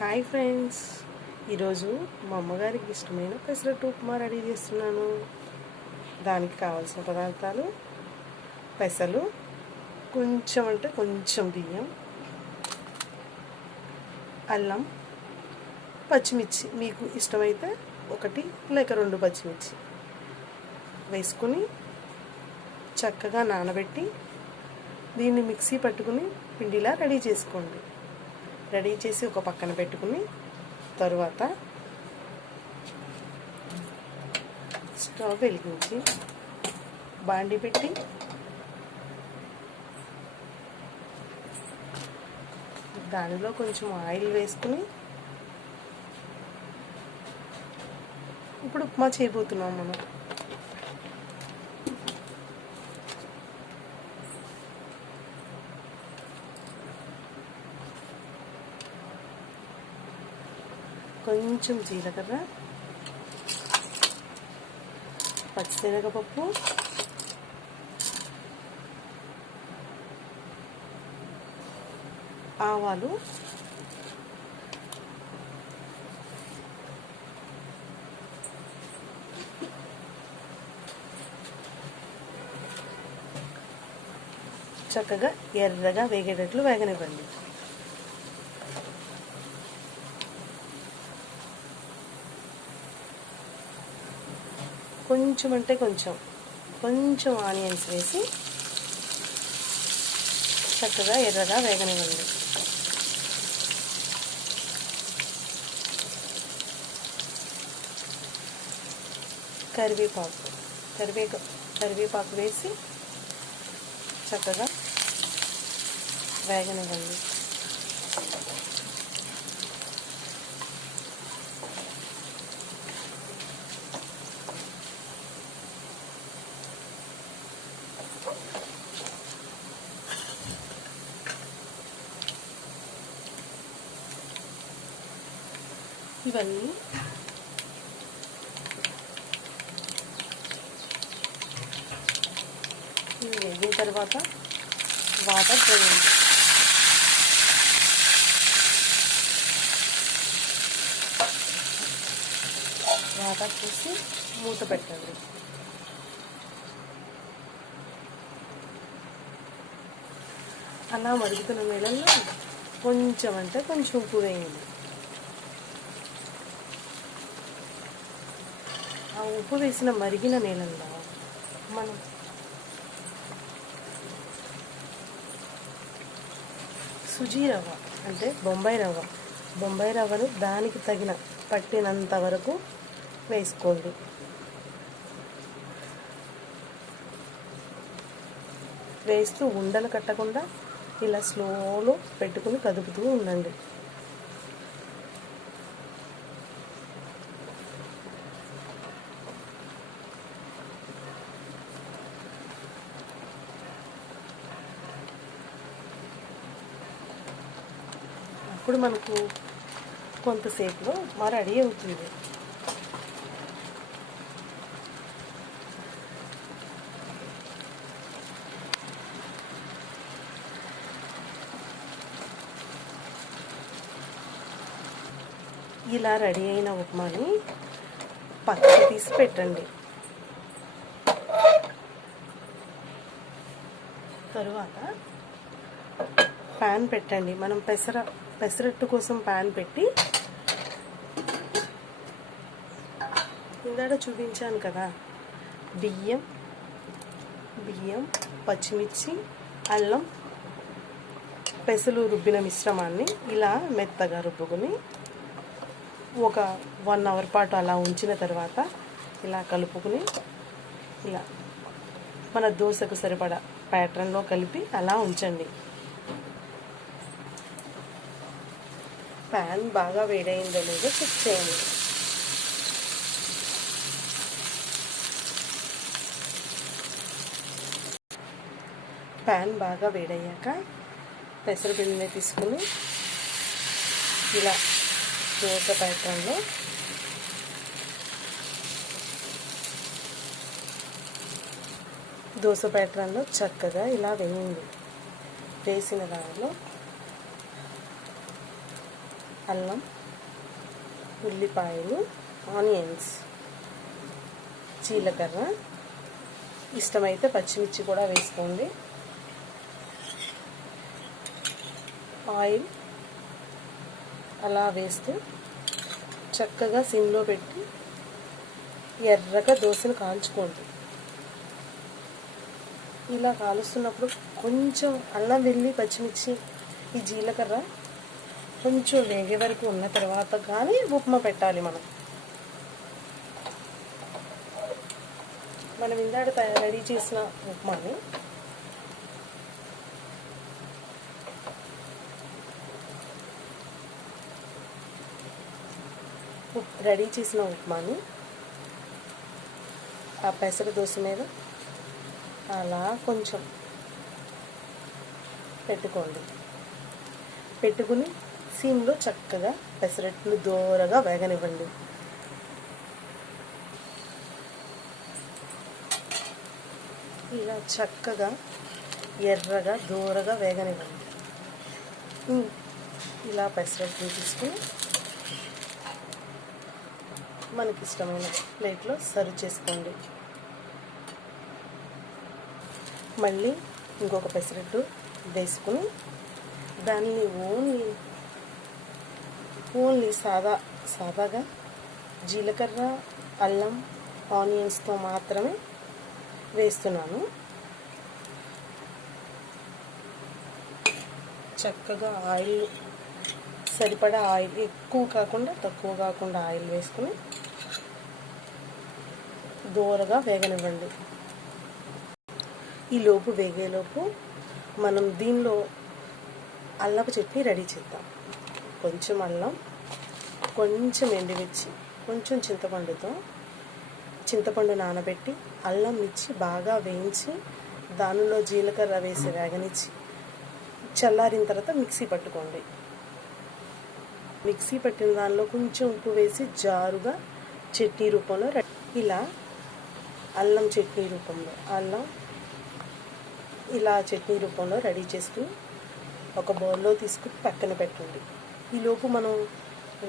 Hi friends, ఈరోజు మా అమ్మగారికి ఇష్టమైన పెసరట్టు ఉప్మా రెడీ చేస్తున్నాను. దానికి కావాల్సిన పదార్థాలు: పెసలు, కొంచెం అంటే కొంచెం బియ్యం, అల్లం, పచ్చిమిర్చి, మీకు ఇష్టమైతే ఒకటి లేక రెండు పచ్చిమిర్చి వేసుకుని చక్కగా నానబెట్టి దీన్ని మిక్సీ పట్టుకుని పిండిలా రెడీ చేసుకోండి. రెడీ చేసి ఒక పక్కన పెట్టుకుని తరువాత స్టవ్ వెలిగించి బాండి పెట్టి దానిలో కొంచెం ఆయిల్ వేసుకుని ఇప్పుడు ఉప్మా చేయబోతున్నాం మనం. కొంచెం జీలకర్ర, పచ్చిశనగపప్పు, ఆవాలు, చక్కగా ఎర్రగా వేగేటట్లు వేగనివ్వండి. కొంచెం అంటే కొంచెం ఆనియన్స్ వేసి చక్కగా ఎర్రగా వేగనివ్వండి. కరివేపాకు వేసి చక్కగా వేగనివ్వండి. ఇవన్నీ వేగిన తర్వాత వాటర్ పోయండి. వాటర్ పోసి మూత పెట్టండి. అలా మరుగుతున్న నీళ్ళల్లో కొంచెం అంటే కొంచెం ఉప్పు వేయండి. ఆ ఉప్పు వేసిన మరిగిన నీళ్ళల్లో మనం సుజీ రవ్వ అంటే బొంబాయి రవ్వను దానికి తగిన పట్టినంత వరకు వేసుకోండి. వేస్తూ ఉండలు కట్టకుండా ఇలా స్లోలో పెట్టుకుని కదుపుతూ ఉండండి. అప్పుడు మనకు కొంతసేపులో ఉప్మా రెడీ అవుతుంది. ఇలా రెడీ అయిన ఉప్మాని పక్కకి తీసి పెట్టండి. తరువాత ప్యాన్ పెట్టండి. మనం పెసరట్టు కోసం ప్యాన్ పెట్టి ఇందాక చూపించాను కదా, బియ్యం, పచ్చిమిర్చి, అల్లం, పెసలు రుబ్బిన మిశ్రమాన్ని ఇలా మెత్తగా రుబ్బుకొని ఒక 1 అవర్ పాటు అలా ఉంచిన తర్వాత ఇలా కలుపుకుని ఇలా మన దోశకు సరిపడా ప్యాటర్న్లో కలిపి అలా ఉంచండి. ప్యాన్ బాగా వేడైందో లేదో చెక్ చేయండి. ప్యాన్ బాగా వేడయ్యాక పెసరపిండిని తీసుకుని ఇలా దోశ ప్యాటర్న్లో చక్కగా ఇలా వేయండి. వేసిన దానిలో అల్లం, ఉల్లిపాయలు, ఆనియన్స్, జీలకర్ర, ఇష్టమైతే పచ్చిమిర్చి కూడా వేసుకోండి. ఆయిల్ అలా వేస్తూ చక్కగా సిమ్లో పెట్టి ఎర్రగా దోశను కాల్చుకోండి. ఇలా కాలుస్తున్నప్పుడు కొంచెం అల్లం, వెల్లి, పచ్చిమిర్చి, ఈ జీలకర్ర కొంచెం వేగే వరకు ఉన్న తర్వాత కానీ ఉప్మా పెట్టాలి. మనం ఇందాక రెడీ చేసిన ఉప్మాని ఆ పెసర దోశ మీద అలా కొంచెం పెట్టుకుని సిమ్లో చక్కగా పెసరట్లు దోరగా వేగనివ్వండి. ఇలా చక్కగా ఎర్రగా దోరగా వేగనివ్వండి. ఇలా పెసరట్లు తీసుకుని మనకి ఇష్టమైన ప్లేట్లో సర్వ్ చేసుకోండి. మళ్ళీ ఇంకొక పెసరట్టు వేసుకుని దాన్ని ఓన్లీ సాదాగా జీలకర్ర, అల్లం, ఆనియన్స్తో మాత్రమే వేస్తున్నాను. చక్కగా ఆయిల్ సరిపడా ఆయిల్, ఎక్కువ కాకుండా తక్కువ కాకుండా ఆయిల్ వేసుకుని దోరగా వేగనివ్వండి. ఈలోపు వేగేలోపు మనం దీనిలో అల్లపు చట్నీ రెడీ చేద్దాం. కొంచెం అల్లం, కొంచెం ఎండుమిర్చి, కొంచెం చింతపండు నానబెట్టి అల్లం మిర్చి బాగా వేయించి దానిలో జీలకర్ర వేసి వేగనిచ్చి చల్లారిన తర్వాత మిక్సీ పట్టుకోండి. మిక్సీ పట్టిన దానిలో కొంచెం ఉప్పు వేసి జారుగా చట్నీ రూపంలో ఇలా అల్లం చట్నీ రూపంలో రెడీ చేసుకుని ఒక బౌల్లో తీసుకుని పక్కన పెట్టండి. ఈలోపు మనం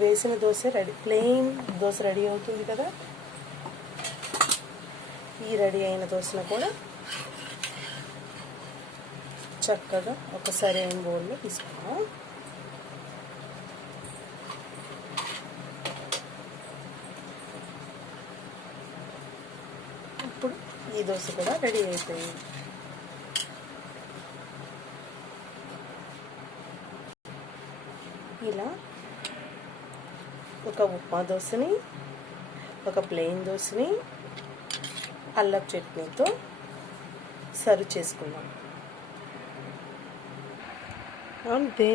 వేసిన దోశ ప్లెయిన్ దోశ రెడీ అవుతుంది కదా. ఈ రెడీ అయిన దోశను కూడా చక్కగా ఒక సరైన బౌల్లో తీసుకున్నాం. ఇప్పుడు ఈ దోశ కూడా రెడీ అయిపోయింది. ఇలా ఒక ఉప్మా దోశని, ఒక ప్లెయిన్ దోశని అల్లపు చట్నీతో సర్వ్ చేసుకున్నాం. అంతే,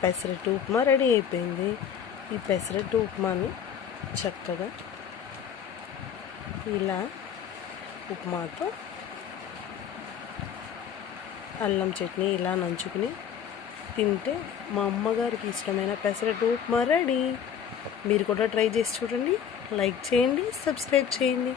పెసరట్టు ఉప్మా రెడీ అయిపోయింది. ఈ పెసరట్టు ఉప్మాని చక్కగా ఇలా ఉప్మాతో అల్లం చట్నీ ఇలా నంచుకుని తింటే మా అమ్మగారికి ఇష్టమైన పెసరట్టు ఉప్మా రెడీ. మీరు కూడా ట్రై చేసి చూడండి. లైక్ చేయండి, సబ్స్క్రైబ్ చేయండి.